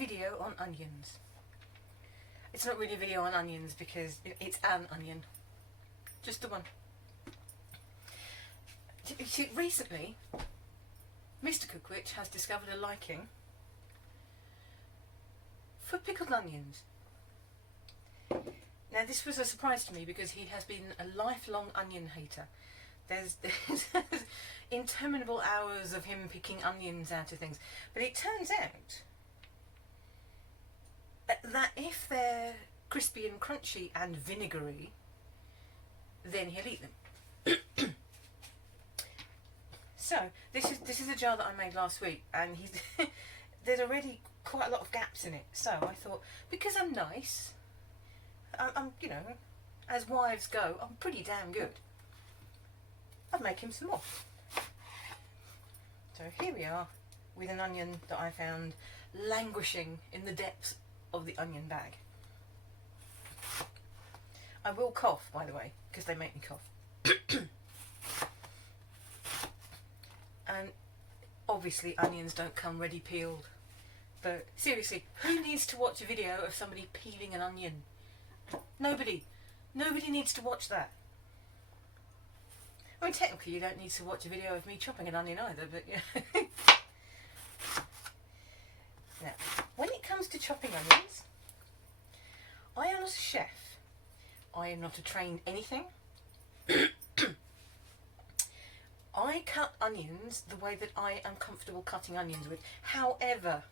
video on onions. It's not really a video on onions because it's an onion. Just the one. See, recently, Mr. Cookwitch has discovered a liking for pickled onions. Now this was a surprise to me because he has been a lifelong onion hater. There's interminable hours of him picking onions out of things. But it turns out that if they're crispy and crunchy and vinegary, then he'll eat them. So this is a jar that I made last week, and there's already quite a lot of gaps in it. So I thought, because I'm nice, I'm you know, as wives go, I'm pretty damn good, I'd make him some more. So here we are with an onion that I found languishing in the depths of the onion bag. I will cough, by the way, because they make me cough. And obviously onions don't come ready peeled. But seriously, who needs to watch a video of somebody peeling an onion? Nobody. Nobody needs to watch that. I mean, technically you don't need to watch a video of me chopping an onion either, but yeah. Now, when it comes to chopping onions, I am not a chef. I am not a trained anything. I cut onions the way that I am comfortable cutting onions with. However,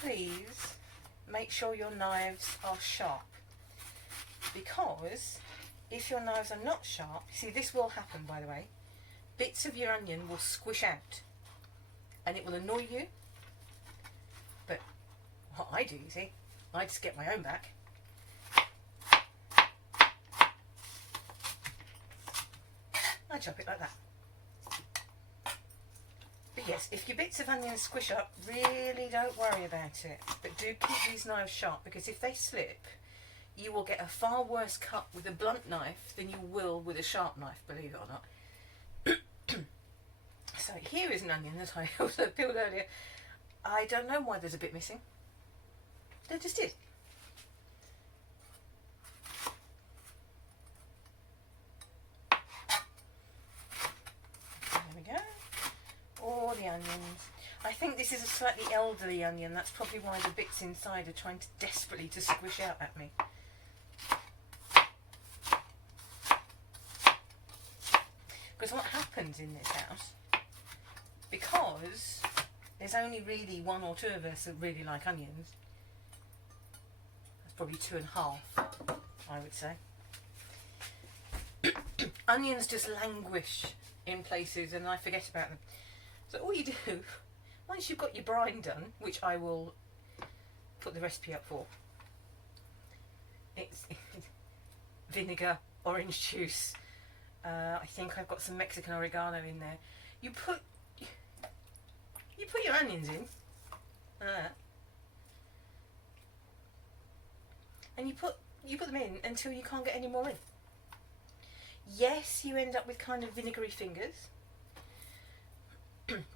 please make sure your knives are sharp, because if your knives are not sharp, see, this will happen, by the way, bits of your onion will squish out and it will annoy you. But what I do, you see, I just get my own back. I chop it like that. But yes, if your bits of onion squish up, really don't worry about it. But do keep these knives sharp, because if they slip, you will get a far worse cut with a blunt knife than you will with a sharp knife, believe it or not. So here is an onion that I also peeled earlier. I don't know why there's a bit missing. There just is. All the onions. I think this is a slightly elderly onion. That's probably why the bits inside are trying to desperately to squish out at me. Because what happens in this house, because there's only really one or two of us that really like onions, that's probably 2.5, I would say. Onions just languish in places and I forget about them. So all you do, once you've got your brine done, which I will put the recipe up for, it's vinegar, orange juice, I think I've got some Mexican oregano in there. You put your onions in, and you put them in until you can't get any more in. Yes, you end up with kind of vinegary fingers,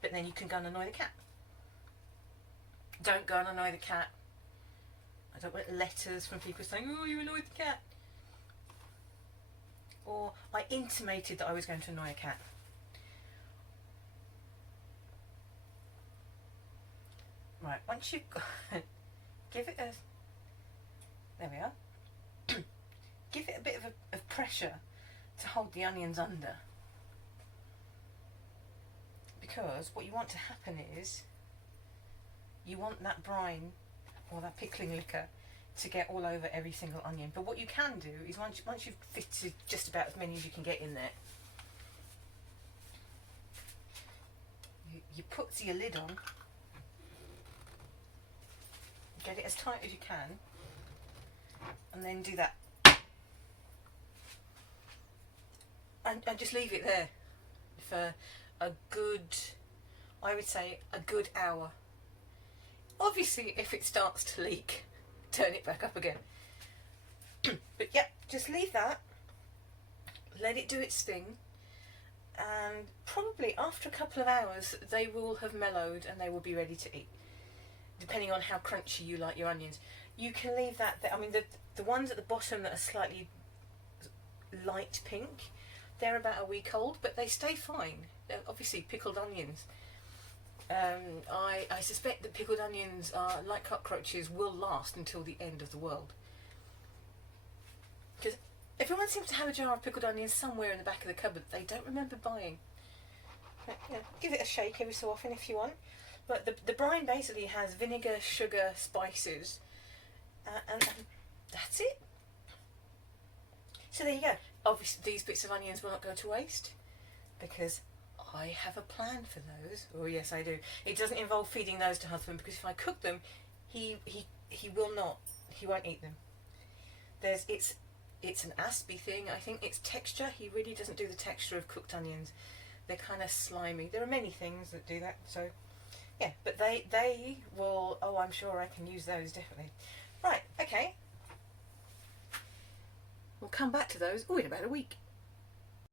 but then you can go and annoy the cat. Don't go and annoy the cat. I don't want letters from people saying, oh, you annoyed the cat. Or I intimated that I was going to annoy a cat. Right, once you've got, give it a, there we are. Give it a bit of pressure to hold the onions under. Because what you want to happen is, you want that brine or that pickling liquor to get all over every single onion. But what you can do is once you've fitted just about as many as you can get in there, you put your lid on, get it as tight as you can, and then do that. And just leave it there for a good, I would say, a good hour. Obviously, if it starts to leak, turn it back up again. But yeah, just leave that, let it do its thing, and probably after a couple of hours they will have mellowed and they will be ready to eat. depending on how crunchy you like your onions. You can leave that there. I mean, the ones at the bottom that are slightly light pink, they're about a week old, but they stay fine. They're obviously pickled onions. I suspect that pickled onions are like cockroaches, will last until the end of the world. Because everyone seems to have a jar of pickled onions somewhere in the back of the cupboard they don't remember buying. But, yeah, give it a shake every so often if you want. But the brine basically has vinegar, sugar, spices, and that's it. So there you go. Obviously these bits of onions will not go to waste because I have a plan for those. Oh yes, I do. It doesn't involve feeding those to husband because if I cook them, he will not. He won't eat them. It's an Aspie thing. I think it's texture. He really doesn't do the texture of cooked onions. They're kind of slimy. There are many things that do that. So yeah, but they will. Oh, I'm sure I can use those definitely. Right. Okay. We'll come back to those. Oh, in about a week.